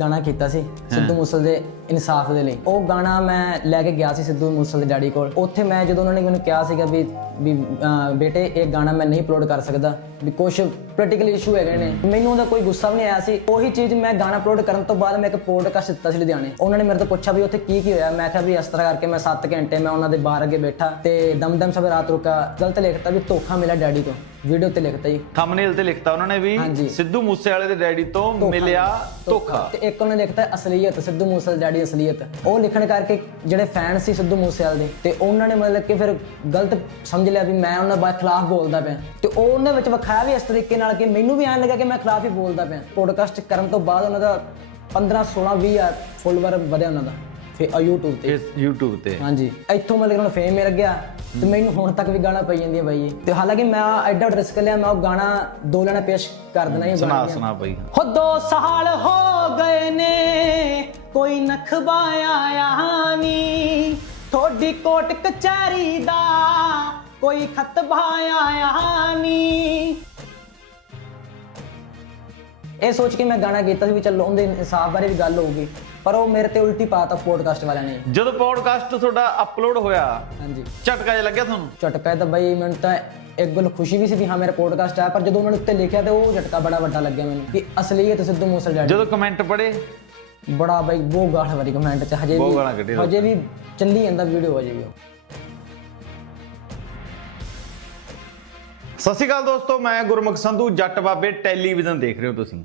ਗਾਣਾ ਕੀਤਾ ਸੀ ਸਿੱਧੂ ਮੂਸਲ ਦੇ ਇਨਸਾਫ ਦੇ ਲਈ। ਉਹ ਗਾਣਾ ਮੈਂ ਲੈ ਕੇ ਗਿਆ ਸੀ ਸਿੱਧੂ ਮੂਸਲ ਦੇ ਡੈਡੀ ਕੋਲ। ਉੱਥੇ ਮੈਂ ਜਦੋਂ ਉਹਨਾਂ ਨੇ ਮੈਨੂੰ ਕਿਹਾ ਸੀਗਾ ਵੀ ਵੀ ਬੇਟੇ ਇਹ ਗਾਣਾ ਮੈਂ ਨਹੀਂ ਅਪਲੋਡ ਕਰ ਸਕਦਾ। ਵੀ ਕੁਝ ਪੋਲੀਟੀਕਲ ਇਸ਼ੂ ਹੈਗੇ ਨੇ। ਮੈਨੂੰ ਉਹਦਾ ਕੋਈ ਗੁੱਸਾ ਵੀ ਨਹੀਂ ਆਇਆ ਸੀ। ਉਹੀ ਚੀਜ਼ ਮੈਂ ਗਾਣਾ ਅਪਲੋਡ ਕਰਨ ਤੋਂ ਬਾਅਦ ਮੈਂ ਇੱਕ ਪੋਡਕਾਸਟ ਦਿੱਤਾ ਸੀ ਲੁਧਿਆਣੇ। ਉਹਨਾਂ ਨੇ ਮੇਰੇ ਤੋਂ ਪੁੱਛਿਆ ਵੀ ਉੱਥੇ ਕੀ ਕੀ ਹੋਇਆ। ਮੈਂ ਕਿਹਾ ਵੀ ਇਸ ਤਰ੍ਹਾਂ ਕਰਕੇ ਮੈਂ 7 ਘੰਟੇ ਮੈਂ ਉਹਨਾਂ ਦੇ ਬਾਹਰ ਅੱਗੇ ਬੈਠਾ ਤੇ ਦਮਦਮ ਸਭ ਰਾਤ ਰੁਕਾ। ਗਲਤ ਲਿਖਤਾ ਵੀ ਧੋਖਾ ਮਿਲਿਆ ਡੈਡੀ ਤੋਂ। ਵੀਡੀਓ ਤੇ ਲਿਖਤਾ ਜੀ। ਥੰਬਨੇਲ ਤੇ ਲਿਖਤਾ ਉਹਨਾਂ ਨੇ ਵੀ। ਸਿੱਧੂ ਮੂਸੇਵਾਲੇ ਦੇ ਡੈਡੀ ਤੋਂ ਮਿਲਿਆ ਧੋਖਾ। ਤੇ ਇੱਕ ਉਹਨੇ ਲਿਖਤਾ ਅਸਲੀਅਤ ਸਿੱਧੂ ਮੂਸੇਵਾਲੇ ਡੈਡੀ ਅਸਲੀਅਤ। ਉਹ ਲਿਖਣ ਕਰਕੇ ਜਿਹੜੇ ਫੈਨ ਸੀ ਸਿੱਧੂ ਮੂਸੇਵਾਲੇ ਦੇ। ਤੇ ਉਹਨਾਂ ਨੇ ਮਤਲਬ ਕਿ ਫਿਰ ਗਲਤ ਸਮਝ ਲਿਆ ਵੀ ਮੈਂ ਉਹਨਾਂ ਦੇ ਖਿਲਾਫ ਬੋਲਦਾ ਪਿਆ। ਤੇ ਉਹ ਉਹਨੇ ਵਿੱਚ ਵਿਖਾਇਆ ਵੀ ਇਸ ਤਰੀਕੇ ਨਾਲ ਕਿ ਮੈਨੂੰ ਵੀ ਐਂ ਲੱਗਾ ਕਿ ਮੈਂ ਖਿਲਾਫ ਹੀ ਬੋਲਦਾ ਪਿਆ। ਪੋਡਕਾਸਟ ਕਰਨ ਤੋਂ ਬਾਅਦ ਉਹਨਾਂ ਦਾ 15 16 20 ਹਜ਼ਾਰ ਫੋਲੋਵਰ ਵਧਿਆ ਉਹਨਾਂ ਦਾ। ਆ YouTube ਤੇ। ਇਸ YouTube ਤੇ। ਹਾਂਜੀ। ਇੱਥੋਂ ਮਤਲਬ ਉਹਨਾਂ ਫੇਮ ਮਿਲ ਗਿਆ। ਤੇ ਮੈਨੂੰ ਹੁਣ ਤੱਕ ਵੀ ਗਾਣਾ ਪਈ ਜਾਂਦੀਆਂ ਬਾਈ ਇਹ। ਤੇ ਹਾਲਾਂਕਿ ਮੈਂ ਐਡਾ ਰਿਸਕ ਲਿਆ ਮੈਂ ਉਹ ਗਾਣਾ ਦੋ ਲੈਣਾ ਪੇਸ਼ ਕਰ ਦੇਣਾ ਹੀ ਸੁਣਾ ਸੁਣਾ ਬਈ। ਹੋ ਦੋ ਸਾਲ ਹੋ ਗਏ ਨੇ ਕੋਈ ਨਖਬਾ ਆਇਆ ਨੀ। ਥੋੜੀ ਕੋਟ ਕਚਹਿਰੀ ਦਾ ਕੋਈ ਖਤਬਾ ਆਇਆ ਨੀ ਇਹ ਸੋਚ ਕੇ ਮੈਂ ਗਾਣਾ ਕੀਤਾ ਸੀ ਵੀ ਚਲੋ ਉਹਦੇ ਇਨਸਾਫ ਬਾਰੇ ਵੀ ਗੱਲ ਹੋਊਗੀ ਪਰ ਉਹ ਮੇਰੇ ਤੇ ਉਲਟੀ ਪਾਤਾ ਪੋਡਕਾਸਟ ਵਾਲਿਆਂ ਨੇ। ਜਦੋਂ ਪੋਡਕਾਸਟ ਤੁਹਾਡਾ ਅਪਲੋਡ ਹੋਇਆ ਹਾਂਜੀ। ਝਟਕਾ ਜਿਹਾ ਲੱਗਿਆ ਤੁਹਾਨੂੰ? ਝਟਕਾ ਤਾਂ ਬਈ ਮੈਨੂੰ ਤਾਂ ਇੱਕ ਗੱਲ ਖੁਸ਼ੀ ਵੀ ਸੀ ਵੀ ਹਾਂ ਮੇਰਾ ਪੋਡਕਾਸਟ ਆਇਆ ਪਰ ਜਦੋਂ ਉਹਨਾਂ ਨੇ ਉੱਤੇ ਲਿਖਿਆ ਤੇ ਉਹ ਝਟਕਾ ਬੜਾ ਵੱਡਾ ਲੱਗਿਆ ਮੈਨੂੰ ਕਿ ਅਸਲੀਅਤ ਸਿੱਧੂ ਮੂਸੇਵਾਲੇ ਜਦੋਂ ਕਮੈਂਟ ਪੜੇ ਬੜਾ ਬਾਈ ਬਹੁਤ ਗਾਲ ਵਾਲੀ ਕਮੈਂਟ ਚ ਹਜੇ ਵੀ ਹਜੇ ਵੀ ਚੱਲੀ ਜਾਂਦਾ ਵੀਡੀਓ ਹਜੇ ਵੀ ਸਤਿ ਸ਼੍ਰੀ ਅਕਾਲ ਦੋਸਤੋ, ਮੈਂ ਗੁਰਮੁਖ ਸੰਧੂ, ਜੱਟ ਬਾਬੇ ਟੈਲੀਵਿਜ਼ਨ ਦੇਖ ਰਹੇ ਹੋ ਤੁਸੀਂ।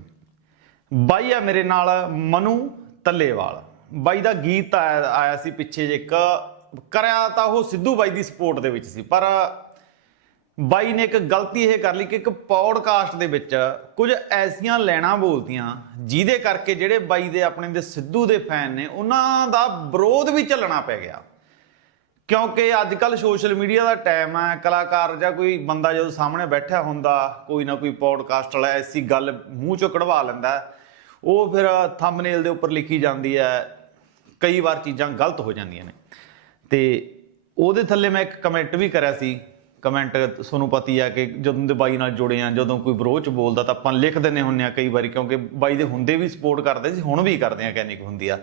ਬਾਈ ਆ ਮੇਰੇ ਨਾਲ ਮਨੂ ਤੱਲੇਵਾਲ। ਬਾਈ ਦਾ ਗੀਤ ਆਇਆ ਆਇਆ ਸੀ ਪਿੱਛੇ ਜੇ ਇੱਕ ਕਰਿਆ ਤਾਂ ਉਹ ਸਿੱਧੂ ਬਾਈ ਦੀ ਸਪੋਰਟ ਦੇ ਵਿੱਚ ਸੀ, ਪਰ ਬਾਈ ਨੇ ਇੱਕ ਗਲਤੀ ਇਹ ਕਰ ਲਈ ਕਿ ਇੱਕ ਪੌਡਕਾਸਟ ਦੇ ਵਿੱਚ ਕੁਝ ਐਸੀਆਂ ਲੈਣਾ ਬੋਲਤੀਆਂ, ਜਿਹਦੇ ਕਰਕੇ ਜਿਹੜੇ ਬਾਈ ਦੇ ਆਪਣੇ ਦੇ ਸਿੱਧੂ ਦੇ ਫੈਨ ਨੇ, ਉਹਨਾਂ ਦਾ ਵਿਰੋਧ ਵੀ ਚੱਲਣਾ ਪੈ ਗਿਆ। ਕਿਉਂਕਿ ਅੱਜ ਕੱਲ ਸੋਸ਼ਲ ਮੀਡੀਆ ਦਾ ਟਾਈਮ ਹੈ, ਕਲਾਕਾਰ ਜਾਂ ਕੋਈ ਬੰਦਾ ਜਦੋਂ ਸਾਹਮਣੇ ਬੈਠਾ ਹੁੰਦਾ, ਕੋਈ ਨਾ ਕੋਈ ਪੌਡਕਾਸਟ ਵਾਲਾ ਐਸੀ ਗੱਲ ਮੂੰਹ ਚੋਂ ਕਢਵਾ ਲੈਂਦਾ ਉਹ ਫਿਰ ਥੰਬਨੇਲ ਦੇ ਉੱਪਰ ਲਿਖੀ ਜਾਂਦੀ ਹੈ, ਕਈ ਵਾਰ ਚੀਜ਼ਾਂ ਗਲਤ ਹੋ ਜਾਂਦੀਆਂ ਨੇ। ਤੇ ਉਹਦੇ ਥੱਲੇ ਮੈਂ ਇੱਕ ਕਮੈਂਟ ਵੀ ਕਰਿਆ ਸੀ ਕਮੈਂਟ ਤੁਹਾਨੂੰ ਪਤੀ ਆ ਕਿ ਜਦੋਂ ਦੇ ਬਾਈ ਨਾਲ ਜੁੜੇ ਆ ਜਦੋਂ ਕੋਈ ਵਿਰੋਧ ਬੋਲਦਾ ਤਾਂ ਆਪਾਂ ਲਿਖ ਦਿੰਦੇ ਹੁੰਨੇ ਆ ਕਈ ਵਾਰੀ, ਕਿਉਂਕਿ ਬਾਈ ਦੇ ਹੁੰਦੇ ਵੀ ਸਪੋਰਟ ਕਰਦੇ ਸੀ, ਹੁਣ ਵੀ ਕਰਦੇ ਆ ਕਿੰਨੀ ਕੁ ਹੁੰਦੀ ਆ।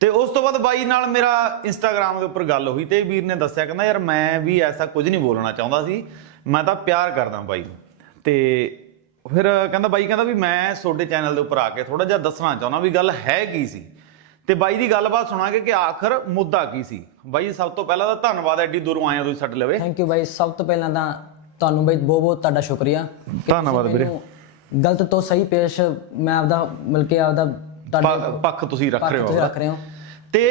ਤੇ ਉਸ ਤੋਂ ਬਾਅਦ ਬਾਈ ਨਾਲ ਮੇਰਾ ਇੰਸਟਾਗ੍ਰam ਦੇ ਉੱਪਰ ਗੱਲ ਹੋਈ ਤੇ ਵੀਰ ਨੇ ਦੱਸਿਆ ਕਹਿੰਦਾ ਯਾਰ ਮੈਂ ਵੀ ਐਸਾ ਕੁਝ ਨਹੀਂ ਬੋਲਣਾ ਚਾਹੁੰਦਾ ਸੀ ਮੈਂ ਤਾਂ ਪਿਆਰ ਕਰਦਾ ਬਾਈ ਨੂੰ। ਤੇ ਫਿਰ ਕਹਿੰਦਾ ਬਾਈ ਕਹਿੰਦਾ ਵੀ ਮੈਂ ਤੁਹਾਡੇ ਚੈਨਲ ਦੇ ਉੱਪਰ ਆ ਕੇ ਥੋੜਾ ਜਿਹਾ ਦੱਸਣਾ ਚਾਹੁੰਦਾ ਵੀ ਗੱਲ ਹੈ ਕੀ ਸੀ। ਤੇ ਬਾਈ ਦੀ ਗੱਲਬਾਤ ਸੁਣਾਂਗੇ ਕਿ ਆਖਰ ਮੁੱਦਾ ਕੀ ਸੀ। ਬਾਈ ਸਭ ਤੋਂ ਪਹਿਲਾਂ ਤਾਂ ਧੰਨਵਾਦ ਐਡੀ ਦੂਰੋਂ ਆਏ ਹੋ ਤੁਸੀਂ ਸਾਡੇ ਲਵੇ। ਥੈਂਕ ਯੂ ਬਾਈ ਸਭ ਤੋਂ ਪਹਿਲਾਂ ਤਾਂ ਤੁਹਾਨੂੰ ਬਾਈ ਬਹੁਤ ਬਹੁਤ ਤੁਹਾਡਾ ਸ਼ੁਕਰੀਆ। ਧੰਨਵਾਦ ਵੀਰੇ। ਗਲਤ ਤੋਂ ਸਹੀ ਪੇਸ਼ ਮੈਂ ਆਪਦਾ ਮਿਲ ਕੇ ਆਪਦਾ ਪੱਖ ਤੁਸੀਂ ਰੱਖ ਰਹੇ ਹੋ ਰੱਖ ਰਹੇ ਹੋ। ਤੇ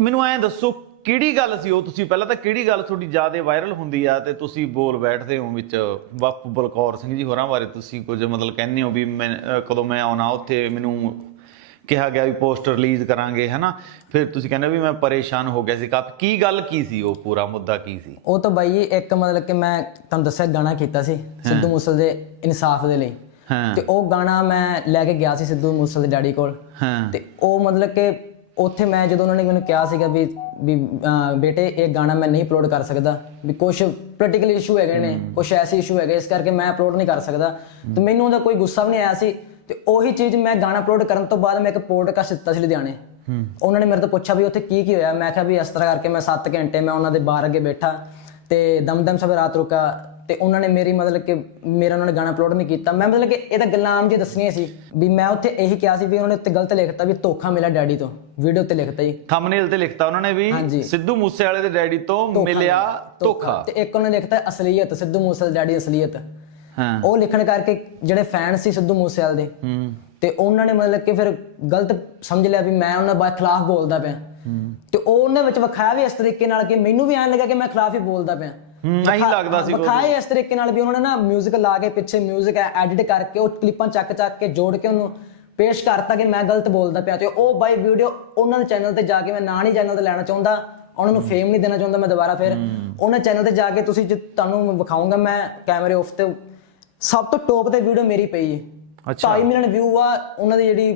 ਮੈਨੂੰ ਐਂ ਦੱਸੋ ਕਿਹੜੀ ਗੱਲ ਸੀ ਉਹ? ਤੁਸੀਂ ਪਹਿਲਾਂ ਤਾਂ ਕਿਹੜੀ ਗੱਲ ਤੁਹਾਡੀ ਜ਼ਿਆਦਾ ਵਾਇਰਲ ਹੁੰਦੀ ਆ ਤੇ ਤੁਸੀਂ ਬੋਲ ਬੈਠਦੇ ਹੋ ਵਿੱਚ? ਬਾਪੂ ਬਲਕੌਰ ਸਿੰਘ ਜੀ ਹੋਰਾਂ ਬਾਰੇ ਤੁਸੀਂ ਕੁਝ ਮਤਲਬ ਕਹਿੰਦੇ ਹੋ ਵੀ ਮੈਂ ਕਦੋਂ ਮੈਂ ਆਉਣਾ ਉੱਥੇ ਮੈਨੂੰ ਕਿਹਾ ਗਿਆ ਵੀ ਪੋਸਟਰ ਰਿਲੀਜ਼ ਕਰਾਂਗੇ ਹਨਾ? ਫਿਰ ਤੁਸੀਂ ਕਹਿੰਦੇ ਵੀ ਮੈਂ ਪਰੇਸ਼ਾਨ ਹੋ ਗਿਆ ਸੀ। ਕਾਫੀ ਕੀ ਗੱਲ ਕੀ ਸੀ ਉਹ? ਪੂਰਾ ਮੁੱਦਾ ਕੀ ਸੀ? ਉਹ ਤਾਂ ਬਾਈ ਇੱਕ ਮਤਲਬ ਕਿ ਮੈਂ ਤੁਹਾਨੂੰ ਦੱਸਿਆ ਗਾਣਾ ਕੀਤਾ ਸੀ ਸਿੱਧੂ ਮੂਸਲ ਦੇ ਇਨਸਾਫ ਦੇ ਲਈ। ਤੇ ਉਹ ਗਾਣਾ ਮੈਂ ਲੈ ਕੇ ਗਿਆ ਸੀ ਸਿੱਧੂ ਮੂਸਲ ਦੇ ਡੈਡੀ ਕੋਲ। ਤੇ ਉਹ ਮਤਲਬ ਕਿ ਉੱਥੇ ਮੈਂ ਜਦੋਂ ਉਹਨਾਂ ਨੇ ਮੈਨੂੰ ਕਿਹਾ ਸੀਗਾ ਵੀ ਵੀ ਬੇਟੇ ਇਹ ਗਾਣਾ ਮੈਂ ਨਹੀਂ ਅਪਲੋਡ ਕਰ ਸਕਦਾ ਵੀ ਕੁਝ ਪੋਲੀਟੀਕਲ ਇਸ਼ੂ ਹੈਗੇ ਨੇ ਕੁਝ ਐਸੇ ਇਸ਼ੂ ਹੈਗੇ ਇਸ ਕਰਕੇ ਮੈਂ ਅਪਲੋਡ ਨਹੀਂ ਕਰ ਸਕਦਾ। ਤੇ ਮੈਨੂੰ ਉਹਦਾ ਕੋਈ ਗੁੱਸਾ ਵੀ ਨਹੀਂ ਆਇਆ ਸੀ। ਤੇ ਉਹੀ ਚੀਜ਼ ਮੈਂ ਗਾਣਾ ਅਪਲੋਡ ਕਰਨ ਤੋਂ ਬਾਅਦ ਮੈਂ ਇੱਕ ਪੋਡਕਾਸਟ ਦਿੱਤਾ ਸੀ ਲੁਧਿਆਣੇ। ਉਹਨਾਂ ਨੇ ਮੇਰੇ ਤੋਂ ਪੁੱਛਿਆ ਵੀ ਉੱਥੇ ਕੀ ਕੀ ਹੋਇਆ? ਮੈਂ ਕਿਹਾ ਵੀ ਇਸ ਤਰ੍ਹਾਂ ਕਰਕੇ ਮੈਂ 7 ਘੰਟੇ ਮੈਂ ਉਹਨਾਂ ਦੇ ਬਾਹਰ ਅੱਗੇ ਬੈਠਾ ਤੇ ਦਮਦਮ ਸਭ ਰਾਤ ਰੁਕਾ। ਤੇ ਉਹਨਾਂ ਨੇ ਮੇਰੀ ਮਤਲਬ ਕਿ ਮੇਰਾ ਉਹਨਾਂ ਨੇ ਗਾਣਾ ਅਪਲੋਡ ਨਹੀਂ ਕੀਤਾ। ਮੈਂ ਮਤਲਬ ਕਿ ਇਹ ਤਾਂ ਗੱਲਾਂ ਆਮ ਜੀ ਦੱਸਣੀਆਂ ਸੀ ਵੀ ਮੈਂ ਉੱਥੇ ਇਹੀ ਕਿਹਾ ਸੀ ਵੀ ਉਹਨਾਂ ਨੇ ਉੱਤੇ ਗਲਤ ਲਿਖਤਾ ਵੀ ਧੋਖਾ ਮਿਲਿਆ ਡੈਡੀ ਤੋਂ। ਵੀਡੀਓ ਤੇ ਲਿਖਤਾ ਜੀ। ਥੰਬਨੇਲ ਤੇ ਲਿਖਤਾ ਉਹਨਾਂ ਨੇ ਵੀ। ਸਿੱਧੂ ਮੂਸੇਵਾਲੇ ਦੇ ਡੈਡੀ ਤੋਂ ਮਿਲਿਆ। ਧੋਖਾ। ਤੇ ਇੱਕ ਉਹਨੇ ਲਿਖਤਾ ਅਸਲੀਅਤ ਸਿੱਧੂ ਮੂਸੇਵਾਲੇ ਡੈਡੀ ਅਸਲੀਅਤ। ਹਾਂ। ਉਹ ਲਿਖਣ ਕਰਕੇ ਜਿਹੜੇ ਫੈਨ ਸੀ ਸਿੱਧੂ ਮੂਸੇਵਾਲੇ ਦੇ ਹੂੰ। ਤੇ ਉਹਨਾਂ ਨੇ ਮਤਲਬ ਕਿ ਫਿਰ ਗਲਤ ਸਮਝ ਲਿਆ ਵੀ ਮੈਂ ਉਹਨਾਂ ਦੇ ਖਿਲਾਫ ਬੋਲਦਾ ਪਿਆ। ਤੇ ਉਹ ਉਹਨੇ ਵਿੱਚ ਵਿਖਾਇਆ ਵੀ ਇਸ ਤਰੀਕੇ ਨਾਲ ਕਿ ਮੈਨੂੰ ਵੀ ਐਂ ਲੱਗਾ ਕਿ ਮੈਂ ਖਿਲਾਫ ਹੀ ਬੋਲਦਾ ਪਿਆ। ਨਹੀਂ ਲੱਗਦਾ ਸੀ ਵਿਖਾਏ ਇਸ ਤਰੀਕੇ ਨਾਲ ਵੀ ਉਹਨਾਂ ਨੇ ਨਾ 뮤직 ਲਾ ਕੇ ਪਿੱਛੇ 뮤직 ਐਡਿਟ ਕਰਕੇ ਉਹ ਕਲਿੱਪਾਂ ਚੱਕ ਚੱਕ ਕੇ ਜੋੜ ਕੇ ਉਹਨੂੰ ਪੇਸ਼ ਕਰਤਾ ਕਿ ਮੈਂ ਗਲਤ ਬੋਲਦਾ ਪਿਆ ਤੇ ਉਹ ਬਾਈ ਵੀਡੀਓ ਉਹਨਾਂ ਦੇ ਚੈਨਲ ਤੇ ਜਾ ਕੇ ਮੈਂ ਨਾਂ ਨਹੀਂ ਚੈਨਲ ਤੇ ਲੈਣਾ ਚਾਹੁੰਦਾ ਉਹਨਾਂ ਨੂੰ ਫੇਮ ਨਹੀਂ ਦੇਣਾ ਚਾਹੁੰਦਾ ਮੈਂ ਦੁਬਾਰਾ ਫਿਰ ਉਹਨਾਂ ਚੈਨਲ ਤੇ ਜਾ ਕੇ ਤੁਸੀਂ ਜੇ ਤੁਹਾਨੂੰ ਵਿਖਾਉਂਗਾ ਮੈਂ ਕੈਮਰੇ ਆਫ ਤੇ ਸਭ ਤੋਂ ਟੌਪ ਤੇ ਵੀਡੀਓ ਮੇਰੀ ਪਈ ਹੈ ਅੱਛਾ 2 ਮਿਲੀਅਨ ਵਿਊ ਆ ਉਹਨਾਂ ਦੀ ਜਿਹੜੀ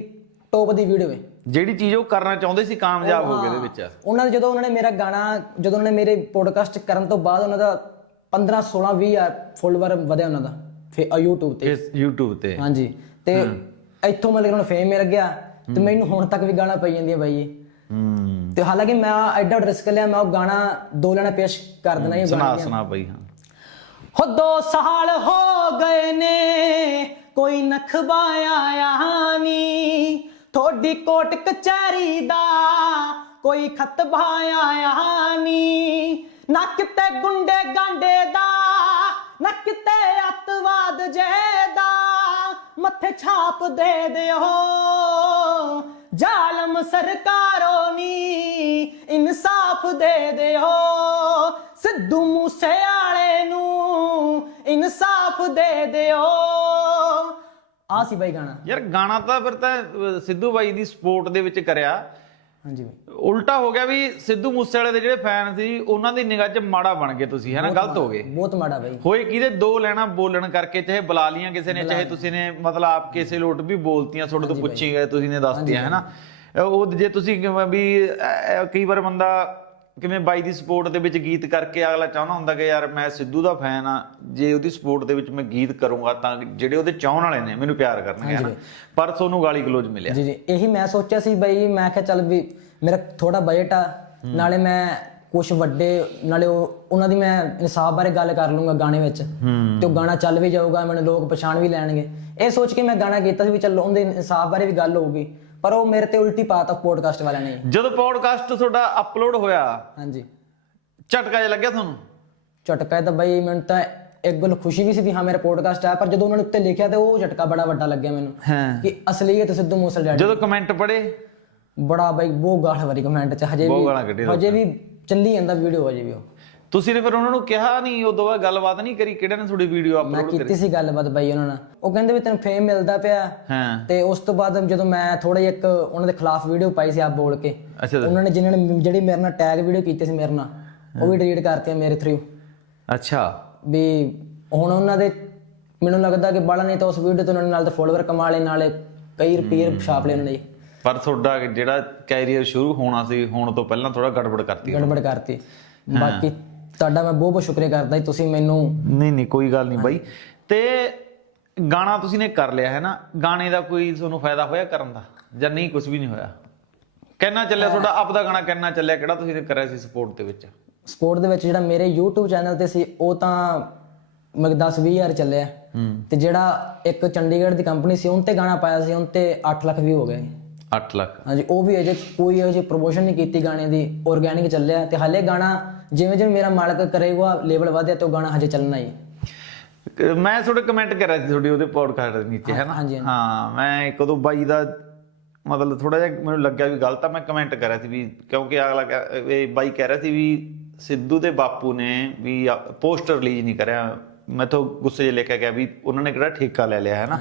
ਟੌਪ ਦੀ ਵੀਡੀਓ ਹੈ ਜਿਹੜੀ ਚੀਜ਼ ਉਹ ਕਰਨਾ ਚਾਹੁੰਦੇ ਸੀ ਕਾਮਯਾਬ ਹੋ ਗਏ ਦੇ ਵਿੱਚ। ਉਹਨਾਂ ਨੇ ਜਦੋਂ ਉਹਨਾਂ ਨੇ ਮੇਰਾ ਗਾਣਾ ਜਦੋਂ ਉਹਨਾਂ ਨੇ ਮੇਰੇ ਪੋਡਕਾਸਟ ਕਰਨ ਤੋਂ ਬਾਅਦ ਉਹਨਾਂ ਦਾ 15 16 20 ਹਜ਼ਾਰ ਫੋਲੋਵਰ ਵਧਿਆ ਉਹਨਾਂ ਦਾ ਫਿਰ YouTube ਤੇ। ਇਸ YouTube ਤੇ। ਹਾਂਜੀ। ਤੇ ਇੱਥੋਂ ਮਤਲਬ ਉਹਨਾਂ ਨੂੰ ਫੇਮ ਮਿਲ ਗਿਆ ਤੇ ਮੈਨੂੰ ਹੁਣ ਤੱਕ ਵੀ ਗਾਲਾਂ ਪਈ ਜਾਂਦੀਆਂ ਬਾਈ ਇਹ ਹੂੰ। ਤੇ ਹਾਲਾਂਕਿ ਮੈਂ ਐਡਾ ਰਿਸਕ ਲਿਆ ਮੈਂ ਉਹ ਗਾਣਾ ਦੋ ਲੈਣਾ ਪੇਸ਼ ਕਰ ਦੇਣਾ ਇਹ ਸੁਣਾ ਗਾਣਾ ਸੁਣਾ ਬਈ ਹਾਂ। ਹੋ ਦੋ ਸਾਲ ਹੋ ਗਏ ਨੇ ਕੋਈ ਨਖਬਾ ਆਇਆ ਨੀ। ਥੋੜੀ ਕੋਟ ਕਚਹਿਰੀ ਦਾ ਕੋਈ ਖਤਬਾ ਆਇਆ ਨੀ। ਨਾ ਕਿਤੇ ਗੁੰਡੇ ਗਾਂਡੇ ਦਾ ਨਾ ਕਿਤੇ ਅਤਵਾਦ ਜੇ ਮੱਥੇ ਛਾਪ ਦੇ ਦਿਓ। ਜ਼ਾਲਮ ਸਰਕਾਰੋ ਨੀ, ਇਨਸਾਫ ਦੇ ਦਿਓ। ਸਿੱਧੂ ਮੂਸੇ ਵਾਲੇ ਨੂੰ ਇਨਸਾਫ ਦੇ ਦਿਓ। ਆ ਸੀ ਬਾਈ ਗਾਣਾ। ਯਾਰ ਗਾਣਾ ਤਾਂ ਫਿਰ ਤਾਂ ਸਿੱਧੂ ਬਾਈ ਦੀ ਸਪੋਰਟ ਦੇ ਵਿੱਚ ਕਰਿਆ। ਹਾਂਜੀ ਬਾਈ। ਉਲਟਾ ਹੋ ਗਿਆ ਵੀ ਸਿੱਧੂ ਮੂਸੇਵਾਲੇ ਦੇ ਜਿਹੜੇ ਫੈਨ ਸੀ ਉਹਨਾਂ ਦੀ ਨਿਗਾਹ 'ਚ ਮਾੜਾ ਬਣ ਗਏ ਤੁਸੀਂ ਹੈ ਨਾ? ਗਲਤ ਹੋ ਗਏ। ਬਹੁਤ ਮਾੜਾ ਬਾਈ। ਹੋਏ ਕਿਹਦੇ ਦੋ ਲੈਣਾ ਬੋਲਣ ਕਰਕੇ ਚਾਹੇ ਬੁਲਾ ਲੀਆਂ ਕਿਸੇ ਨੇ ਚਾਹੇ ਤੁਸੀਂ ਨੇ ਮਤਲਬ ਆਪ ਕਿਸੇ ਲੋਟ ਵੀ ਬੋਲਤੀਆਂ ਤੁਹਾਡੇ ਤੋਂ ਪੁੱਛੀ ਗਏ ਤੁਸੀਂ ਨੇ ਦੱਸਤੀਆਂ ਹੈ ਨਾ? ਅਹ ਉਹ ਜੇ ਤੁਸੀਂ ਵੀ ਕਈ ਵਾਰ ਬੰਦਾ ਕਿਵੇਂ ਬਾਈ ਦੀ ਸਪੋਰਟ ਦੇ ਵਿੱਚ ਗੀਤ ਕਰਕੇ ਅਗਲਾ ਚਾਹੁੰਦਾ ਹੁੰਦਾ ਕਿ ਯਾਰ ਮੈਂ ਸਿੱਧੂ ਦਾ ਫੈਨ ਆ ਜੇ ਉਹਦੀ ਸਪੋਰਟ ਦੇ ਵਿੱਚ ਮੈਂ ਗੀਤ ਕਰੂੰਗਾ ਤਾਂ ਜਿਹੜੇ ਉਹਦੇ ਚਾਹਣ ਵਾਲੇ ਨੇ ਮੈਨੂੰ ਪਿਆਰ ਕਰਨਗੇ ਹੈ ਨਾ ਪਰ ਤੁਹਾਨੂੰ ਗਾਲੀ ਗਲੋਚ ਮਿਲਿਆ। ਜੀ ਜੀ ਇਹੀ ਮੈਂ ਸੋਚਿਆ ਸੀ ਬਈ ਮੈਂ ਕਿਹਾ ਚੱਲ ਵੀ ਮੇਰਾ ਥੋੜਾ ਬਜਟ ਆ ਨਾਲੇ ਮੈਂ ਕੁਝ ਵੱਡੇ ਨਾਲੇ ਉਹ ਉਹਨਾਂ ਦੀ ਮੈਂ ਇਨਸਾਫ ਬਾਰੇ ਗੱਲ ਕਰ ਲੂੰਗਾ ਗਾਣੇ ਵਿੱਚ ਤੇ ਉਹ ਗਾਣਾ ਚੱਲ ਵੀ ਜਾਊਗਾ ਮੈਨੂੰ ਲੋਕ ਪਛਾਣ ਵੀ ਲੈਣਗੇ। ਇਹ ਸੋਚ ਕੇ ਮੈਂ ਗਾਣਾ ਕੀਤਾ ਸੀ ਵੀ ਚੱਲ ਉਹਦੇ ਇਨਸਾਫ ਬਾਰੇ ਵੀ ਗੱਲ ਹੋਊਗੀ। ਪਰ ਉਹ ਮੇਰੇ ਤੇ ਉਲਟੀ ਪਾਤਾ ਪੋਡਕਾਸਟ ਵਾਲਿਆਂ ਨੇ। ਜਦੋਂ ਪੌਡਕਾਸਟ ਤੁਹਾਡਾ ਅਪਲੋਡ ਹੋਇਆ ਹਾਂਜੀ। ਝਟਕਾ ਜਿਹਾ ਲੱਗਿਆ ਤੁਹਾਨੂੰ? ਝਟਕਾ ਤਾਂ ਬਈ ਮੈਨੂੰ ਤਾਂ ਇੱਕ ਗੱਲ ਖੁਸ਼ੀ ਵੀ ਸੀ ਵੀ ਹਾਂ ਮੇਰਾ ਪੋਡਕਾਸਟ ਆ ਪਰ ਜਦੋਂ ਉਹਨਾਂ ਨੇ ਉੱਤੇ ਲਿਖਿਆ ਤੇ ਉਹ ਝਟਕਾ ਬੜਾ ਵੱਡਾ ਲੱਗਿਆ ਮੈਨੂੰ ਹਾਂ। ਕਿ ਅਸਲੀਅਤ ਸਿੱਧੂ ਮੂਸੇਵਾਲੇ ਜਦੋਂ ਕਮੈਂਟ ਪੜੇ ਬੜਾ ਬਈ ਬਹੁਤ ਗਾਲ ਵਾਰੀ ਕਮੈਂਟ ਚ ਹਜੇ ਵੀ ਹਜੇ ਵੀ ਚੱਲੀ ਜਾਂਦਾ ਵੀਡੀਓ ਹਜੇ ਵੀ ਉਹ। ਤੁਸੀਂ ਨੇ ਫਿਰ ਉਹਨਾਂ ਨੂੰ ਕਿਹਾ ਨਹੀਂ ਉਦੋਂ ਬਾਅਦ ਗੱਲਬਾਤ ਨਹੀਂ ਕਰੀ ਕਿਹੜਾ ਨੇ ਤੁਹਾਡੀ ਵੀਡੀਓ ਮੈਂ ਅਪਲੋਡ ਕੀਤੀ ਸੀ ਗੱਲਬਾਤ ਬਾਈ ਉਹਨਾਂ ਨਾਲ। ਉਹ ਕਹਿੰਦੇ ਵੀ ਤੈਨੂੰ ਫੇਮ ਮਿਲਦਾ ਪਿਆ। ਹਾਂ। ਤੇ ਉਸ ਤੋਂ ਬਾਅਦ ਜਦੋਂ ਮੈਂ ਥੋੜਾ ਜਿਹਾ ਇੱਕ ਉਹਨਾਂ ਦੇ ਖਿਲਾਫ ਵੀਡੀਓ ਪਾਈ ਸੀ ਆਪ ਬੋਲ ਕੇ। ਅੱਛਾ ਉਹਨਾਂ ਨੇ ਜਿਨ੍ਹਾਂ ਨੇ ਜਿਹੜੀ ਮੇਰੇ ਨਾਲ ਟੈਗ ਵੀਡੀਓ ਕੀਤੀ ਸੀ ਮੇਰੇ ਨਾਲ ਉਹ ਵੀ ਡਿਲੀਟ ਕਰਤੀਆਂ ਮੇਰੇ ਥਰੂ ਅੱਛਾ। ਵੀ ਹੁਣ ਉਹਨਾਂ ਦੇ ਮੈਨੂੰ ਲੱਗਦਾ ਕਿ ਬਾਲਾ ਨਹੀਂ ਤਾਂ ਉਸ ਵੀਡੀਓ ਤੋਂ ਉਹਨਾਂ ਨੇ ਨਾਲ ਤਾਂ ਫੋਲੋਅਰ ਕਮਾ ਲਏ ਨਾਲੇ ਕਈ ਰੁਪਏ ਛਾਪ ਲਏ ਉਹਨਾਂ ਨੇ ਪਰ ਤੁਹਾਡਾ ਜਿਹੜਾ ਕੈਰੀਅਰ ਸ਼ੁਰੂ ਹੋਣਾ ਸੀ ਹੋਣ ਤੋਂ ਪਹਿਲਾਂ ਥੋੜਾ ਗੜਬੜ ਕਰਤੀ ਗੜਬੜ ਕਰਤੀ। ਬਾਕੀ ਤੁਹਾਡਾ ਮੈਂ ਬਹੁਤ ਬਹੁਤ ਸ਼ੁਕਰੀਆ ਕਰਦਾ ਜੀ ਤੁਸੀਂ ਮੈਨੂੰ ਨਹੀਂ ਨਹੀਂ ਕੋਈ ਗੱਲ ਨਹੀਂ ਬਾਈ। ਤੇ ਗਾਣਾ ਤੁਸੀਂ ਨੇ ਕਰ ਲਿਆ ਹੈ ਨਾ ਗਾਣੇ ਦਾ ਕੋਈ ਤੁਹਾਨੂੰ ਫਾਇਦਾ ਹੋਇਆ ਕਰਨ ਦਾ? ਜਾਂ ਨਹੀਂ ਕੁਝ ਵੀ ਨਹੀਂ ਹੋਇਆ? ਕਿੰਨਾ ਚੱਲਿਆ ਤੁਹਾਡਾ? ਆਪਦਾ ਗਾਣਾ ਕਿੰਨਾ ਚੱਲਿਆ? ਕਿਹੜਾ ਤੁਸੀਂ ਨੇ ਕਰਿਆ ਸੀ ਸਪੋਰਟ ਦੇ ਵਿੱਚ? ਸਪੋਰਟ ਦੇ ਵਿੱਚ ਜਿਹੜਾ ਮੇਰੇ YouTube ਚੈਨਲ ਤੇ ਸੀ ਉਹ ਤਾਂ ਮੈਂ 10 20 ਹਜ਼ਾਰ ਚੱਲਿਆ। ਤੇ ਜਿਹੜਾ ਇੱਕ ਚੰਡੀਗੜ੍ਹ ਦੀ ਕੰਪਨੀ ਸੀ ਉਹਨ ਤੇ ਗਾਣਾ ਪਾਇਆ ਸੀ ਉਹਨ ਤੇ 8 ਲੱਖ ਵੀ ਹੋ ਗਏ। 8 ਲੱਖ। ਹਾਂਜੀ ਉਹ ਵੀ ਅਜੇ ਕੋਈ ਅਜੇ ਪ੍ਰੋਮੋਸ਼ਨ ਨਹੀਂ ਕੀਤੀ ਗਾਣੇ ਦੀ। ਆਰਗੈਨਿਕ ਚੱਲਿਆ ਤੇ ਹਾਲੇ ਗਾਣਾ ਜਿਵੇਂ ਜਿਵੇਂ ਮੇਰਾ ਮਾਲਕ ਕਰੇਗਾ ਲੈਵਲ ਵਧਿਆ ਤੇ ਉਹ ਗਾਣਾ ਹਜੇ ਚੱਲਣਾ ਹੀ ਮੈਂ ਤੁਹਾਡੇ ਕਮੈਂਟ ਕਰਿਆ ਸੀ ਤੁਹਾਡੀ ਉਹਦੇ ਪੋਡਕਾਸਟ ਦੇ ਨੀਚੇ ਹੈ ਨਾ? ਹਾਂਜੀ, ਹਾਂ ਮੈਂ ਇੱਕ ਦੋ ਬਾਈ ਦਾ ਮਤਲਬ ਥੋੜਾ ਜਿਹਾ ਮੈਨੂੰ ਲੱਗਿਆ ਵੀ ਗਲਤ ਆ ਮੈਂ ਕਮੈਂਟ ਕਰਿਆ ਸੀ ਵੀ ਕਿਉਂਕਿ ਅਗਲਾ ਕਹਿ- ਇਹ ਬਾਈ ਕਹਿ ਰਿਹਾ ਸੀ ਵੀ ਸਿੱਧੂ ਦੇ ਬਾਪੂ ਨੇ ਵੀ ਪੋਸਟਰ ਰਿਲੀਜ਼ ਨਹੀਂ ਕਰਿਆ। ਮੈਥੋਂ ਗੁੱਸੇ 'ਚ ਲੈ ਕੇ ਗਿਆ ਵੀ ਉਹਨਾਂ ਨੇ ਕਿਹੜਾ ਠੇਕਾ ਲੈ ਲਿਆ ਹੈ ਨਾ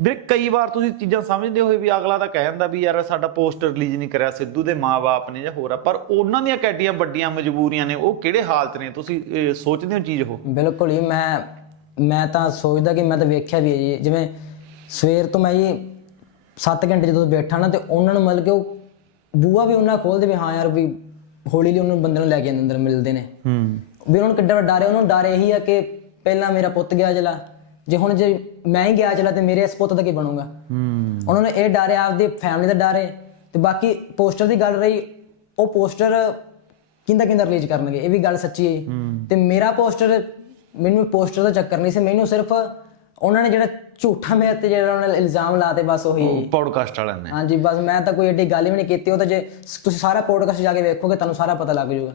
ਵੀਰੇ ਕਈ ਵਾਰ ਤੁਸੀਂ ਚੀਜ਼ਾਂ ਸਮਝਦੇ ਹੋਏ ਵੀ ਅਗਲਾ ਤਾਂ ਕਹਿ ਜਾਂਦਾ ਵੀ ਯਾਰ ਸਾਡਾ ਪੋਸਟਰ ਰਿਲੀਜ਼ ਨਹੀਂ ਕਰਿਆ ਸਿੱਧੂ ਦੇ ਮਾਪੇ ਨੇ ਜਾਂ ਹੋਰ ਆ ਪਰ ਉਹਨਾਂ ਦੀਆਂ ਕੈਡੀਆਂ ਵੱਡੀਆਂ ਮਜਬੂਰੀਆਂ ਨੇ ਉਹ ਕਿਹੜੇ ਹਾਲਤ ਨੇ? ਤੁਸੀਂ ਸੋਚਦੇ ਹੋ ਚੀਜ਼ ਉਹ? ਬਿਲਕੁਲ ਹੀ ਮੈਂ ਮੈਂ ਤਾਂ ਸੋਚਦਾ ਕਿ ਮੈਂ ਤਾਂ ਵੇਖਿਆ ਵੀ ਹੈ ਜੀ ਜਿਵੇਂ ਸਵੇਰ ਤੋਂ ਮੈਂ ਜੀ 7 ਘੰਟੇ ਜਦੋਂ ਬੈਠਾ ਨਾ ਤੇ ਉਹਨਾਂ ਨੂੰ ਮਤਲਬ ਕਿ ਉਹ ਬੂਆ ਵੀ ਉਹਨਾਂ ਖੋਲਦੇ ਵੀ ਹਾਂ ਯਾਰ ਵੀ ਹੌਲੀ ਹੌਲੀ ਉਹਨੂੰ ਬੰਦੇ ਨੂੰ ਲੈ ਕੇ ਅੰਦਰ ਮਿਲਦੇ ਨੇ। ਹੂੰ। ਵੀ ਉਹਨਾਂ ਨੂੰ ਕਿੱਡਾ ਵੱਡਾ ਡਰ ਹੈ ਉਹਨਾਂ ਨੂੰ ਡਰ ਇਹੀ ਆ ਕਿ ਪਹਿਲਾਂ ਮੇਰਾ ਪੁੱਤ ਗਿਆ ਚਲਾ ਜੇ ਹੁਣ ਜੇ ਮੈਂ ਹੀ ਗਿਆ ਚਲਾ ਤੇ ਮੇਰੇ ਇਸ ਪੁੱਤ ਦਾ ਕੀ ਬਣੂਗਾ? ਹੂੰ। ਉਹਨਾਂ ਨੂੰ ਇਹ ਡਰ ਹੈ ਆਪਦੀ ਫੈਮਿਲੀ ਦਾ ਡਰ ਹੈ ਤੇ ਬਾਕੀ ਪੋਸਟਰ ਦੀ ਗੱਲ ਰਹੀ ਉਹ ਪੋਸਟਰ ਕਿੰਦਾ ਕਿੰਦਾ ਰਿਲੀਜ਼ ਕਰਨਗੇ? ਇਹ ਵੀ ਗੱਲ ਸੱਚੀ ਹੈ। ਤੇ ਮੇਰਾ ਪੋਸਟਰ ਮੈਨੂੰ ਪੋਸਟਰ ਦਾ ਚੱਕਰ ਨਹੀਂ ਸੀ ਮੈਨੂੰ ਸਿਰਫ ਉਹਨਾਂ ਨੇ ਜਿਹੜਾ ਝੂਠਾ ਮੇਰੇ ਤੇ ਜਿਹੜਾ ਉਹਨਾਂ ਨੇ ਇਲਜ਼ਾਮ ਲਾਤੇ ਬਸ ਉਹੀ। ਪੌਡਕਾਸਟ ਵਾਲਿਆਂ ਨੇ। ਹਾਂਜੀ ਬਸ ਮੈਂ ਤਾਂ ਕੋਈ ਏਡੀ ਗੱਲ ਵੀ ਨਹੀਂ ਕੀਤੀ ਉਹ ਤਾਂ ਜੇ ਤੁਸੀਂ ਸਾਰਾ ਪੋਡਕਾਸਟ ਜਾ ਕੇ ਵੇਖੋਗੇ ਤੁਹਾਨੂੰ ਸਾਰਾ ਪਤਾ ਲੱਗ ਜਾਊਗਾ।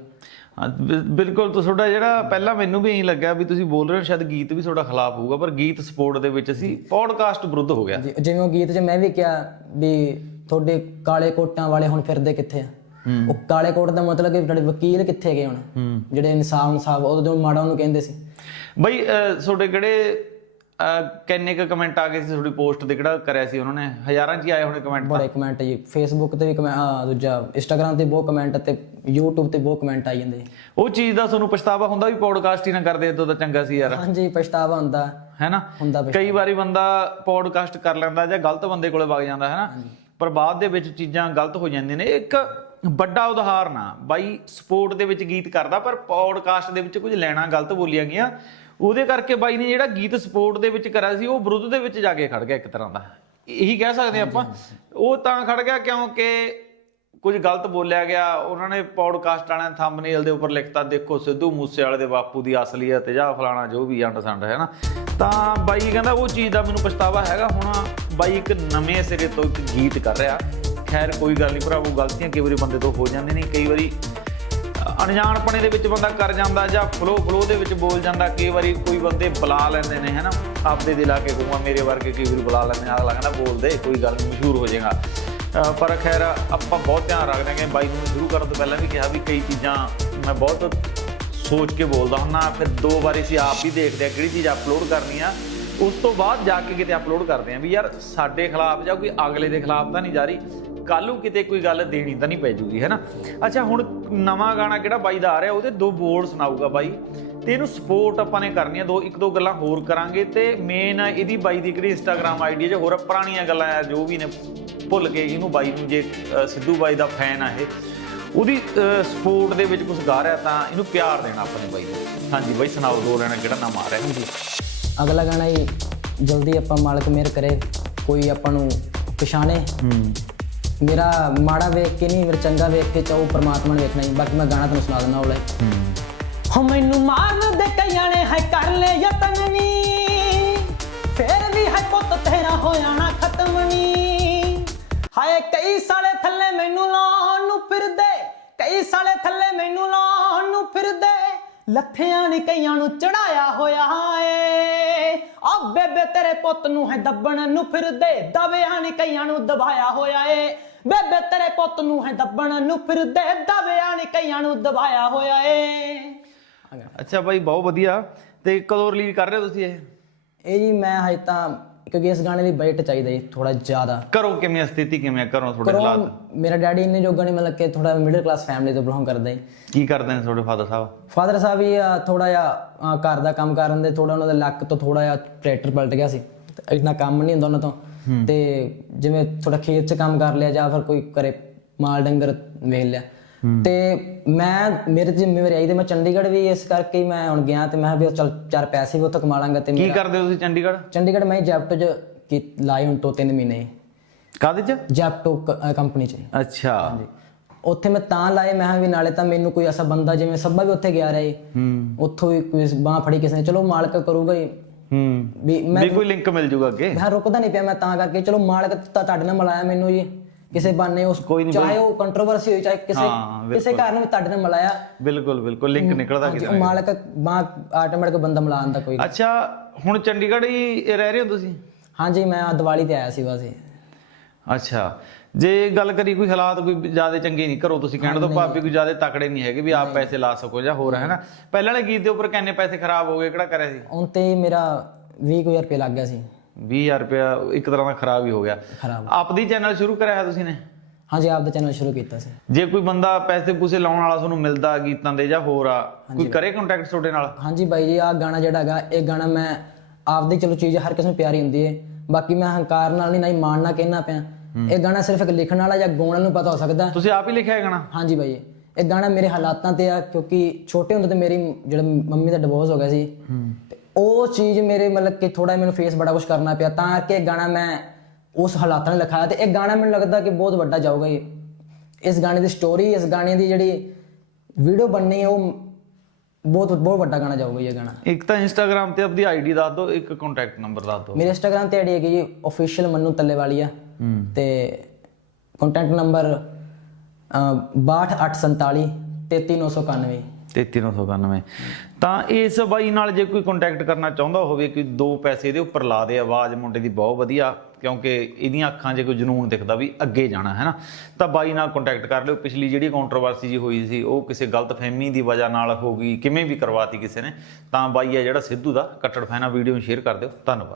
ਬਿਲਕੁਲ ਤੁਹਾਡਾ ਜਿਹੜਾ ਪਹਿਲਾਂ ਮੈਨੂੰ ਵੀ ਇਹੀ ਲੱਗਿਆ ਵੀ ਤੁਸੀਂ ਬੋਲ ਰਹੇ ਹੋ ਸ਼ਾਇਦ ਗੀਤ ਵੀ ਤੁਹਾਡਾ ਖਿਲਾਫ ਹੋਊਗਾ ਪਰ ਗੀਤ ਸਪੋਰਟ ਦੇ ਵਿੱਚ ਸੀ ਪੌਡਕਾਸਟ ਵਿਰੁੱਧ ਹੋ ਗਿਆ। ਜਿਵੇਂ ਉਹ ਗੀਤ 'ਚ ਮੈਂ ਵੀ ਕਿਹਾ ਵੀ ਤੁਹਾਡੇ ਕਾਲੇ ਕੋਟਾਂ ਵਾਲੇ ਹੁਣ ਫਿਰਦੇ ਕਿੱਥੇ ਆ? ਉਹ ਕਾਲੇ ਕੋਟ ਦਾ ਮਤਲਬ ਕਿ ਤੁਹਾਡੇ ਵਕੀਲ ਕਿੱਥੇ ਗਏ ਹੁਣ? ਜਿਹੜੇ ਇਨਸਾਫ ਇਨਸਾਫ ਉਦੋਂ ਮਾੜਾ ਉਹਨੂੰ ਕਹਿੰਦੇ ਸੀ। ਬਈ ਤੁਹਾਡੇ ਕਿਹੜੇ ਕਿੰਨੇ ਕ ਕਮੈਂਟ ਆ ਗਏ ਸੀ ਤੁਹਾਡੀ ਪੋਸਟ ਦੇ ਕਿਹੜਾ ਕਰਿਆ ਸੀ ਉਹਨਾਂ ਨੇ? ਹਜ਼ਾਰਾਂ ਚ ਹੀ ਆਏ ਹੋਣੇ ਕਮੈਂਟ ਬੜੇ ਕਮੈਂਟ ਜੀ। ਫੇਸਬੁੱਕ ਤੇ ਵੀ ਕਮੈਂਟ ਦੂਜਾ ਇੰਸਟਾਗ੍ਰam ਤੇ ਬਹੁਤ ਕਮੈਂਟ ਤੇ YouTube ਤੇ ਬਹੁਤ ਕਮੈਂਟ ਆਈ ਜਾਂਦੇ। ਉਹ ਚੀਜ਼ ਦਾ ਤੁਹਾਨੂੰ ਪਛਤਾਵਾ ਹੁੰਦਾ ਵੀ ਪੌਡਕਾਸਟ ਹੀ ਨਾ ਕਰਦੇ ਇਦੋਂ ਤਾਂ ਚੰਗਾ ਸੀ ਯਾਰ। ਹਾਂਜੀ ਪਛਤਾਵਾ ਹੁੰਦਾ। ਹੈ ਨਾ? ਹੁੰਦਾ। ਕਈ ਵਾਰੀ ਬੰਦਾ ਪੌਡਕਾਸਟ ਕਰ ਲੈਂਦਾ ਜਾਂ ਗਲਤ ਬੰਦੇ ਕੋਲੇ ਵਗ ਜਾਂਦਾ ਹੈ ਨਾ? ਪਰ ਬਾਅਦ ਦੇ ਵਿੱਚ ਚੀਜ਼ਾਂ ਗਲਤ ਹੋ ਜਾਂਦੀਆਂ ਨੇ। ਇੱਕ ਵੱਡਾ ਉਦਾਹਰਨ ਆ ਬਾਈ ਸਪੋਰਟ ਦੇ ਵਿੱਚ ਗੀਤ ਕਰਦਾ ਪਰ ਪੌਡਕਾਸਟ ਦੇ ਵਿੱਚ ਕੁਝ ਲੈਣਾ ਗਲਤ ਬੋਲੀਆਂ ਗਈਆਂ। ਉਹਦੇ ਕਰਕੇ ਬਾਈ ਨੇ ਜਿਹੜਾ ਗੀਤ ਸਪੋਰਟ ਦੇ ਵਿੱਚ ਕਰਿਆ ਸੀ ਉਹ ਵਿਰੁੱਧ ਦੇ ਵਿੱਚ ਜਾ ਕੇ ਖੜ ਗਿਆ ਇੱਕ ਤਰ੍ਹਾਂ ਦਾ। ਇਹੀ ਕਹਿ ਸਕਦੇ ਆਪਾਂ। ਉਹ ਤਾਂ ਖੜ ਗਿਆ ਕਿਉਂਕਿ ਕੁਝ ਗਲਤ ਬੋਲਿਆ ਗਿਆ। ਉਹਨਾਂ ਨੇ ਪੌਡਕਾਸਟ ਵਾਲਿਆਂ ਥੰਬਨੇਲ ਦੇ ਉੱਪਰ ਲਿਖਤਾ ਦੇਖੋ ਸਿੱਧੂ ਮੂਸੇ ਵਾਲੇ ਦੇ ਬਾਪੂ ਦੀ ਅਸਲੀਅਤ ਜਾਂ ਫਲਾਣਾ ਜੋ ਵੀ ਅੰਡ ਸੰਡ ਹੈ ਨਾ। ਤਾਂ ਬਾਈ ਕਹਿੰਦਾ ਉਹ ਚੀਜ਼ ਦਾ ਮੈਨੂੰ ਪਛਤਾਵਾ ਹੈਗਾ। ਹੁਣ ਬਾਈ ਇੱਕ ਨਵੇਂ ਸਿਰੇ ਤੋਂ ਇੱਕ ਗੀਤ ਕਰ ਰਿਹਾ। ਖੈਰ ਕੋਈ ਗੱਲ ਨਹੀਂ ਭਰਾਵੋ ਗਲਤੀਆਂ ਕਈ ਵਾਰੀ ਬੰਦੇ ਤੋਂ ਹੋ ਜਾਂਦੀਆਂ ਨੇ। ਕਈ ਵਾਰੀ ਅਣਜਾਣਪਣੇ ਦੇ ਵਿੱਚ ਬੰਦਾ ਕਰ ਜਾਂਦਾ ਜਾਂ ਫਲੋ ਫਲੋ ਦੇ ਵਿੱਚ ਬੋਲ ਜਾਂਦਾ, ਕਈ ਵਾਰੀ ਕੋਈ ਬੰਦੇ ਬੁਲਾ ਲੈਂਦੇ ਨੇ, ਹੈਨਾ? ਆਪਦੇ ਦਿਲਾ ਕੇ ਕਹੂੰਗਾ, ਮੇਰੇ ਵਰਗੇ ਕਈ ਵਾਰੀ ਬੁਲਾ ਲੈਂਦੇ ਆ ਅਗਲਾ ਕਹਿੰਦਾ, ਬੋਲ ਕੋਈ ਗੱਲ ਨਹੀਂ ਮਸ਼ਹੂਰ ਹੋ ਜਾਏਗਾ। ਪਰ ਖੈਰ, ਆਪਾਂ ਬਹੁਤ ਧਿਆਨ ਰੱਖਦੇ ਹਾਂ ਕਿ ਬਾਈ ਨੂੰ ਸ਼ੁਰੂ ਕਰਨ ਤੋਂ ਪਹਿਲਾਂ ਵੀ ਕਿਹਾ ਵੀ ਕਈ ਚੀਜ਼ਾਂ ਮੈਂ ਬਹੁਤ ਸੋਚ ਕੇ ਬੋਲਦਾ ਹੁੰਨਾ ਫਿਰ ਦੋ ਵਾਰੀ ਅਸੀਂ ਆਪ ਵੀ ਦੇਖਦੇ ਆ ਕਿਹੜੀ ਚੀਜ਼ ਅਪਲੋਡ ਕਰਨੀ ਆ। ਉਸ ਤੋਂ ਬਾਅਦ ਜਾ ਕੇ ਕਿਤੇ ਅਪਲੋਡ ਕਰਦੇ ਆ ਵੀ ਯਾਰ ਸਾਡੇ ਖਿਲਾਫ ਜਾਂ ਕੋਈ ਅਗਲੇ ਦੇ ਖਿਲਾਫ ਤਾਂ ਨਹੀਂ ਜਾ ਰਹੀ। ਕੱਲ ਨੂੰ ਕਿਤੇ ਕੋਈ ਗੱਲ ਦੇਣੀ ਤਾਂ ਨਹੀਂ ਪੈ ਜੂਗੀ ਹੈ ਨਾ? ਅੱਛਾ ਹੁਣ ਨਵਾਂ ਗਾਣਾ ਕਿਹੜਾ ਬਾਈ ਦਾ ਆ ਰਿਹਾ ਉਹਦੇ ਦੋ ਬੋਲ ਸੁਣਾਊਗਾ ਬਾਈ। ਤੇ ਇਹਨੂੰ ਸਪੋਰਟ ਆਪਾਂ ਨੇ ਕਰਨੀ ਆ ਦੋ ਇੱਕ ਦੋ ਗੱਲਾਂ ਹੋਰ ਕਰਾਂਗੇ ਤੇ ਮੇਨ ਇਹਦੀ ਬਾਈ ਦੀ ਜਿਹੜੀ ਇੰਸਟਾਗ੍ਰam ਆਈਡੀ ਹੈ ਜੇ ਹੋਰ ਪੁਰਾਣੀਆਂ ਗੱਲਾਂ ਆ ਜੋ ਵੀ ਨੇ ਭੁੱਲ ਕੇ ਇਹਨੂੰ ਬਾਈ ਨੂੰ ਜੇ ਸਿੱਧੂ ਬਾਈ ਦਾ ਫੈਨ ਆ ਇਹ। ਉਹਦੀ ਸਪੋਰਟ ਦੇ ਵਿੱਚ ਕੁਝ ਗਾ ਰਿਹਾ ਤਾਂ ਇਹਨੂੰ ਪਿਆਰ ਦੇਣਾ ਆਪਣੇ ਬਾਈ ਨੂੰ। ਹਾਂਜੀ ਬਾਈ ਸੁਣਾਓ ਦੋ ਲੈਣਾ ਕਿਹੜਾ ਨਾਮ ਆ ਰਿਹਾ ਹਾਂਜੀ ਅਗਲਾ ਗਾਣਾ ਹੀ ਜਲਦੀ ਆਪਾਂ ਮਾਲਕ ਮਿਹਰ ਕਰੇ ਕੋਈ ਆਪਾਂ ਨੂੰ ਪਛਾਣੇ। ਹੂੰ। ਮੇਰਾ ਮਾੜਾ ਵੇਖ ਕੇ ਨਹੀਂ ਮੇਰਾ ਚੰਗਾ ਵੇਖ ਕੇ ਚਾਹੋ ਪ੍ਰਮਾਤਮਾ ਨੇ ਵੇਖਣਾ ਹੀ ਬਾਕੀ ਮੈਂ ਗਾਣਾ ਤੁਹਾਨੂੰ ਸੁਣਾ ਦਿੰਦਾ ਉਹਲੇ ਹੋ। ਮੈਨੂੰ ਮਾਰਨ ਦੇ ਕਈਆਂ ਨੇ ਹੈ ਕਰ ਲੈ ਯਤਨ ਨੀ। ਫੇਰ ਵੀ ਹੈ ਪੁੱਤ ਤੇਰਾ ਹੋ ਜਾਣਾ ਖਤਮ ਨੀ। ਹਾਏ ਕਈ ਸਾਲੇ ਥੱਲੇ ਮੈਨੂੰ ਲਾਉਣ ਨੂੰ ਫਿਰਦੇ। ਕਈ ਸਾਲੇ ਥੱਲੇ ਮੈਨੂੰ ਲਾਉਣ ਨੂੰ ਫਿਰਦੇ। ਲੱਥਿਆਂ ਨੇ ਕਈਆਂ ਨੂੰ ਚੜਾਇਆ ਹੋਇਆ ਏ। ਆ ਬੇਬੇ ਤੇਰੇ ਪੁੱਤ ਨੂੰ ਹੈ ਦੱਬਣ ਨੂੰ ਫਿਰਦੇ। ਦਵਿਆਂ ਨੇ ਕਈਆਂ ਨੂੰ ਦਬਾਇਆ ਹੋਇਆ ਏ। ਬੇਬੇ ਤੇਰੇ ਪੁੱਤ ਨੂੰ ਹੈ ਦੱਬਣ ਨੂੰ ਫਿਰਦੇ ਦਵਿਆਂ ਨੇ ਕਈਆਂ ਨੂੰ ਦਬਾਇਆ ਹੋਇਆ ਏ। ਅੱਛਾ ਬਾਈ ਬਹੁਤ ਵਧੀਆ। ਤੇ ਕਦੋਂ ਰਿਲੀਜ਼ ਕਰ ਰਹੇ ਹੋ ਤੁਸੀਂ ਇਹ? ਇਹ ਜੀ ਮੈਂ ਹਜੇ ਤਾਂ ਕਿਉਂਕਿ ਇਸ ਗਾਣੇ ਲਈ ਬਜਟ ਚਾਹੀਦਾ ਜੀ ਥੋੜਾ ਜ਼ਿਆਦਾ। ਕਰੋ ਕਿਵੇਂ ਆ, ਸਥਿਤੀ ਕਿਵੇਂ ਆ, ਘਰੋਂ ਤੁਹਾਡੇ ਕਰੋ ਹਾਲਾਤ? ਮੇਰਾ ਡੈਡੀ ਇੰਨੇ ਜੋਗਾ ਨਹੀਂ ਮਤਲਬ ਕਿ ਥੋੜਾ ਮਿਡਲ ਕਲਾਸ ਫੈਮਿਲੀ ਤੋਂ ਬਿਲੋਂਗ ਕਰਦਾ ਹੈ ਕੀ ਕਰਦੇ ਨੇ ਤੁਹਾਡੇ ਫਾਦਰ ਸਾਹਿਬ? ਫਾਦਰ ਸਾਹਿਬ ਵੀ ਥੋੜਾ ਜਿਹਾ ਘਰ ਦਾ ਕੰਮ ਕਰਨ ਦੇ ਥੋੜਾ ਉਹਨਾਂ ਦੇ ਲੱਕ ਤੋਂ ਥੋੜਾ ਜਿਹਾ ਟਰੈਕਟਰ ਪਲਟ ਗਿਆ ਸੀ। ਤੇ ਇੰਨਾ ਕੰਮ ਨਹੀਂ ਹੁੰਦਾ ਉਹਨਾਂ ਤੋਂ। ਤੇ ਜਿਵੇਂ ਥੋੜਾ ਖੇਤ 'ਚ ਕੰਮ ਕਰ ਲਿਆ ਜਾਂ ਫਿਰ ਕੋਈ ਘਰੇ ਮਾਲ ਡੰਗਰ ਵੇਖ ਲਿਆ। ਤੇ ਮੈਂ ਮੇਰੇ ਜ਼ਿੰਮੇਵਾਰੀ ਆਈ ਤੇ ਮੈਂ ਚੰਡੀਗੜ੍ਹ ਵੀ ਇਸ ਕਰਕੇ ਹੀ ਮੈਂ ਹੁਣ ਗਿਆ ਤੇ ਮੈਂ ਵੀ ਚਲ ਚਾਰ ਪੈਸੇ ਵੀ ਉੱਥੇ ਕਮਾ ਲਾਂਗਾ ਤੇ ਕੀ ਕਰਦੇ ਹੋ ਤੁਸੀਂ ਚੰਡੀਗੜ੍ਹ? ਚੰਡੀਗੜ੍ਹ ਮੈਂ ਜੈਪਟੋ 'ਚ ਕੀ ਲਾਏ ਹੁਣ ਤੋਂ 3 ਮਹੀਨੇ। ਕਾਦੇ ਚ? ਜੈਪਟੋ ਕੰਪਨੀ 'ਚ। ਅੱਛਾ। ਉੱਥੇ ਮੈਂ ਤਾਂ ਲਾਏ ਮੈਂ ਵੀ ਨਾਲੇ ਤਾਂ ਮੈਨੂੰ ਕੋਈ ਐਸਾ ਬੰਦਾ ਜਿਵੇਂ ਸੱਬਾ ਵੀ ਉੱਥੇ ਗਿਆ ਰਹੇ। ਹੂੰ। ਉੱਥੋਂ ਵੀ ਕੋਈ ਬਾਹ ਫੜੀ ਕਿਸੇ ਨੇ। ਚਲੋ ਮਾਲਕ ਕਰੂਗਾ ਹੀ। ਹੂੰ। ਵੀ ਮੈਂ ਵੀ ਕੋਈ ਲਿੰਕ ਮਿਲ ਜੂਗਾ ਅੱਗੇ? ਮੈਂ ਰੁਕਦਾ ਨਹੀਂ ਪਿਆ ਮੈਂ ਤਾਂ ਕਰਕੇ। ਚਲੋ ਮਾਲਕ ਤਾਂ ਤੁਹਾਡੇ ਨਾਲ ਮਿਲਾਇਆ ਮੈਨੂੰ ਜੀ। ਕਿਸੇ ਬਾਨੇ ਉਸ ਕੋਈ ਨੀ ਚਾਹੇ ਉਹ ਕੰਟਰੋਵਰਸੀ ਹੋਈ ਚਾਹੇ ਕਿਸੇ ਕਿਸੇ ਕਾਰਨ ਵੀ ਤੁਹਾਡੇ ਨਾਲ ਮਿਲਾਇਆ। ਬਿਲਕੁਲ ਬਿਲਕੁਲ। ਲਿੰਕ ਨਿਕਲਦਾ ਕਿਤੇ। ਮਾਲਕ ਬਾਹ ਆਟੋਮੈਟਿਕ ਬੰਦਾ ਮਿਲਾਉਣ ਦਾ ਕੋਈ ਅੱਛਾ ਹੁਣ ਚੰਡੀਗੜ੍ਹ ਹੀ ਰਹਿ ਰਹੇ ਹੋ ਤੁਸੀਂ? ਹਾਂਜੀ ਮੈਂ ਆਹ ਦੀਵਾਲੀ ਤੇ ਆਇਆ ਸੀ ਬਸ। ਅੱਛਾ। ਜੇ ਗੱਲ ਕਰੀ ਕੋਈ ਹਾਲਾਤ ਕੋਈ ਜ਼ਿਆਦਾ ਚੰਗੇ ਨਹੀਂ ਕਰੋ ਤੁਸੀਂ ਕਹਿਣ ਤੋਂ ਭਾਵ ਕੋਈ ਜ਼ਿਆਦਾ ਤਕੜੇ ਨਹੀਂ ਹੈਗੇ ਵੀ ਆਪ ਪੈਸੇ ਲਾ ਸਕੋ ਜਾਂ ਹੋਰ ਹੈ ਨਾ? ਪਹਿਲਾਂ ਵਾਲੇ ਗੀਤ ਦੇ ਉੱਪਰ ਕਿੰਨੇ ਪੈਸੇ ਖਰਾਬ ਹੋ ਗਏ ਕਿਹੜਾ ਕਰਿਆ ਸੀ? ਉਨ ਤੇ ਮੇਰਾ 20000 ਰੁਪਏ ਲੱਗ ਗਿਆ ਸੀ। 20000 ਰੁਪਇਆ ਇੱਕ ਤਰ੍ਹਾਂ ਦਾ ਖਰਾਬ ਹੀ ਹੋ ਗਿਆ। ਆਪਦੀ ਚੈਨਲ ਸ਼ੁਰੂ ਕਰਿਆ ਹੈ ਤੁਸੀਂ ਨੇ? ਹਾਂਜੀ ਆਪ ਦਾ ਚੈਨਲ ਸ਼ੁਰੂ ਕੀਤਾ ਸੀ। ਜੇ ਕੋਈ ਬੰਦਾ ਪੈਸੇ ਪੂਸੇ ਲਾਉਣ ਵਾਲਾ ਤੁਹਾਨੂੰ ਮਿਲਦਾ ਗੀਤਾਂ ਦੇ ਜਾਂ ਹੋਰ ਆ ਕੋਈ ਕਰੇ ਕੰਟੈਕਟ ਤੁਹਾਡੇ ਨਾਲ? ਹਾਂਜੀ ਬਾਈ ਜੀ ਆਹ ਗਾਣਾ ਜਿਹੜਾ ਹੈਗਾ ਇਹ ਗਾਣਾ ਮੈਂ ਆਪਦੀ ਚਲੋ ਚੀਜ਼ ਹਰ ਕਿਸੇ ਨੂੰ ਪਿਆਰੀ ਹੁੰਦੀ ਹੈ ਬਾਕੀ ਮੈਂ ਹੰਕਾਰ ਨਾਲ ਨਹੀਂ ਨਾ ਹੀ ਮਾਣ ਨਾਲ ਕਹਿਣਾ ਪਿਆ। ਇਹ ਗਾਣਾ ਸਿਰਫ ਇੱਕ ਲਿਖਣ ਵਾਲਾ ਜਾਂ ਗਾਉਣ ਵਾਲੇ ਨੂੰ ਪਤਾ ਹੋ ਸਕਦਾ। ਤੁਸੀਂ ਆਪ ਹੀ ਲਿਖਿਆ ਹੈ ਗਾਣਾ? ਹਾਂਜੀ ਬਾਈ। ਇਹ ਗਾਣਾ ਮੇਰੇ ਹਾਲਾਤਾਂ ਤੇ ਆ ਕਿਉਂਕਿ ਛੋਟੇ ਹੁੰਦੇ ਤੇ ਮੇਰੀ ਜਿਹੜਾ ਮੰਮੀ ਦਾ ਡਿਵੋਰਸ ਹੋ ਗਿਆ ਸੀ ਤੇ ਉਹ ਚੀਜ਼ ਮੇਰੇ ਮਤਲਬ ਕਿ ਥੋੜਾ ਮੈਨੂੰ ਫੇਸ ਬੜਾ ਕੁਝ ਕਰਨਾ ਪਿਆ ਤਾਂ ਕਰਕੇ ਇਹ ਗਾਣਾ ਮੈਂ ਉਸ ਹਾਲਾਤਾਂ ਨੇ ਲਿਖਾਇਆ ਤੇ ਇਹ ਗਾਣਾ ਮੈਨੂੰ ਲੱਗਦਾ ਕਿ ਬਹੁਤ ਵੱਡਾ ਜਾਊਗਾ ਇਹ। ਇਸ ਗਾਣੇ ਦੀ ਸਟੋਰੀ ਇਸ ਗਾਣੇ ਦੀ ਜਿਹੜੀ ਵੀਡੀਓ ਬਣਨੀ ਹੈ ਉਹ ਬਹੁਤ ਬਹੁਤ ਵੱਡਾ ਗਾਣਾ ਜਾਊਗਾ ਇਹ ਗਾਣਾ। ਇੱਕ ਤਾਂ ਇੰਸਟਾਗ੍ਰam ਤੇ ਆਪਦੀ ਆਈਡੀ ਦੱਸ ਦਿਓ ਇੱਕ ਕੰਟੈਕਟ ਨੰਬਰ ਦੱਸ ਦਿਓ। ਮੇਰੇ ਇੰਸਟਾਗ੍ਰam ਤੇ ਆਈਡੀ ਹੈਗੀ ਜੀ ਅਫੀਸ਼ੀਅਲ ਮੰਨੂ ਤੱਲੇ ਵਾਲੀ ਆ ਤੇ ਕੰਟੈਕਟ ਨੰਬਰ 62847 33991 33991 ਤਾਂ ਇਸ ਬਾਈ ਨਾਲ ਜੇ ਕੋਈ ਕੰਟੈਕਟ ਕਰਨਾ ਚਾਹੁੰਦਾ ਹੋਵੇ ਕਿ ਦੋ ਪੈਸੇ ਇਹਦੇ ਉੱਪਰ ਲਾ ਦੇ ਆਵਾਜ਼ ਮੁੰਡੇ ਦੀ ਬਹੁਤ ਵਧੀਆ ਕਿਉਂਕਿ ਇਹਦੀਆਂ ਅੱਖਾਂ 'ਚ ਕੋਈ ਜਨੂਨ ਦਿਖਦਾ ਵੀ ਅੱਗੇ ਜਾਣਾ ਹੈ ਨਾ ਤਾਂ ਬਾਈ ਨਾਲ ਕੰਟੈਕਟ ਕਰ ਲਿਓ। ਪਿਛਲੀ ਜਿਹੜੀ ਕੰਟਰੋਵਰਸੀ ਜੀ ਹੋਈ ਸੀ ਉਹ ਕਿਸੇ ਗਲਤ ਫਹਿਮੀ ਦੀ ਵਜ੍ਹਾ ਨਾਲ ਹੋ ਗਈ ਕਿਵੇਂ ਵੀ ਕਰਵਾਤੀ ਕਿਸੇ ਨੇ ਤਾਂ ਬਾਈ ਹੈ ਜਿਹੜਾ ਸਿੱਧੂ ਦਾ ਕੱਟੜ ਫੈਨ ਆ ਵੀਡੀਓ ਨੂੰ ਸ਼ੇਅਰ ਕਰ ਦਿਓ। ਧੰਨਵਾਦ।